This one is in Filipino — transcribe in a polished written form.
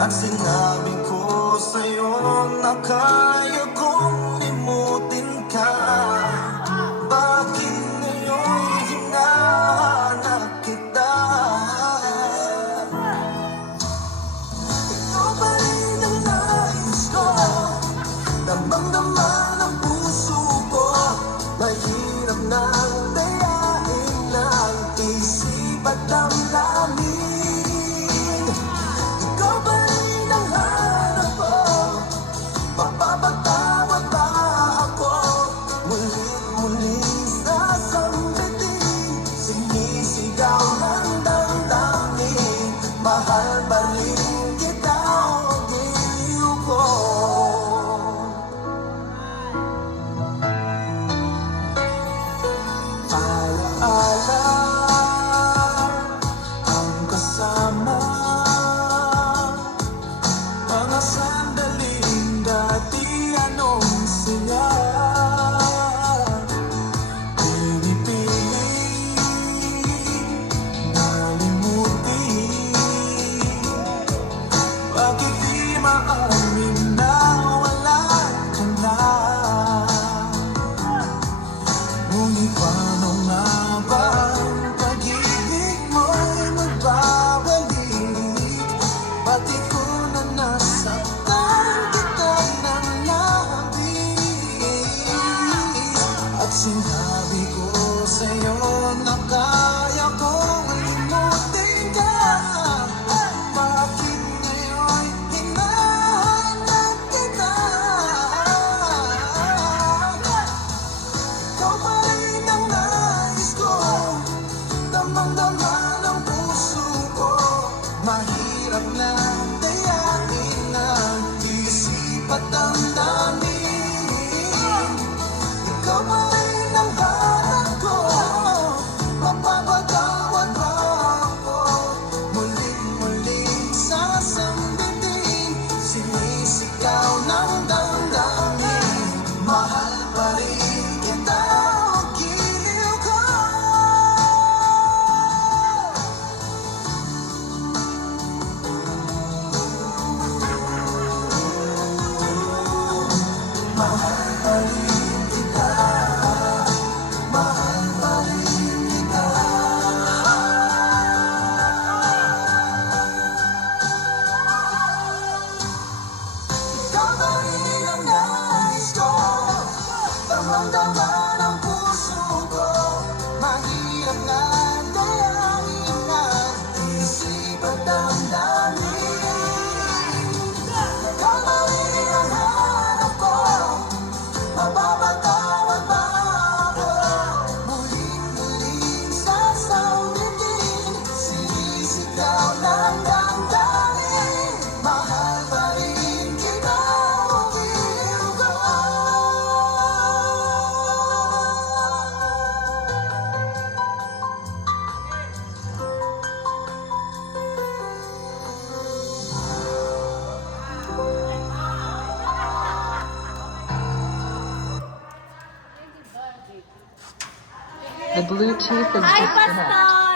At sinabi ko sa'yo na kaya kong limutin ka. Bakit ngayon hinahanap kita? Ikaw pa rin ang nais ko, damang-dama ng puso ko. Mahirap nang dayain ng isip at damdamin. Ikaw pa rin ang hanap ko, mapapatawad ba ako? Mulit-muling sasambitin, sinisigaw ng damdamin. Mahal pa rin kita o giliw ko. Alaala ang kasama, mga sandaling dati anong saya. Pinipili nalimutin, bakit di maamin na wala ka na? Ngunit paano nga ba ang pag-ibig mo'y magbabalik? Pati ko na nasaktan kita ng labis. At sinabi ko sa'yo na kaya kong limutin ka. Bakit ngayon hinahanap kita? Ikaw pa rin ang nais ko, damang-dama ng puso ko. Mahirap na dayain ang isip at damdamin. Ikaw pa rin ang hanap ko, mapapatawad ba ako? Muling-muling sasambitin, sinisigaw ng damdamin. Mahal pa rin kita o giliw ko. Mahal pa rin kita, mahal pa rin kita. Ikaw pa rin ang nais ko, damang-dama ng puso ko. Mahirap na dayain ang isip at damdamin. Ikaw pa rin ang hanap ko, mapapatawad ba ako? Muling-muling sasambitin, sinisigaw ng damdamin. Mahal pa rin kita o giliw ko. The Bluetooth is disconnected.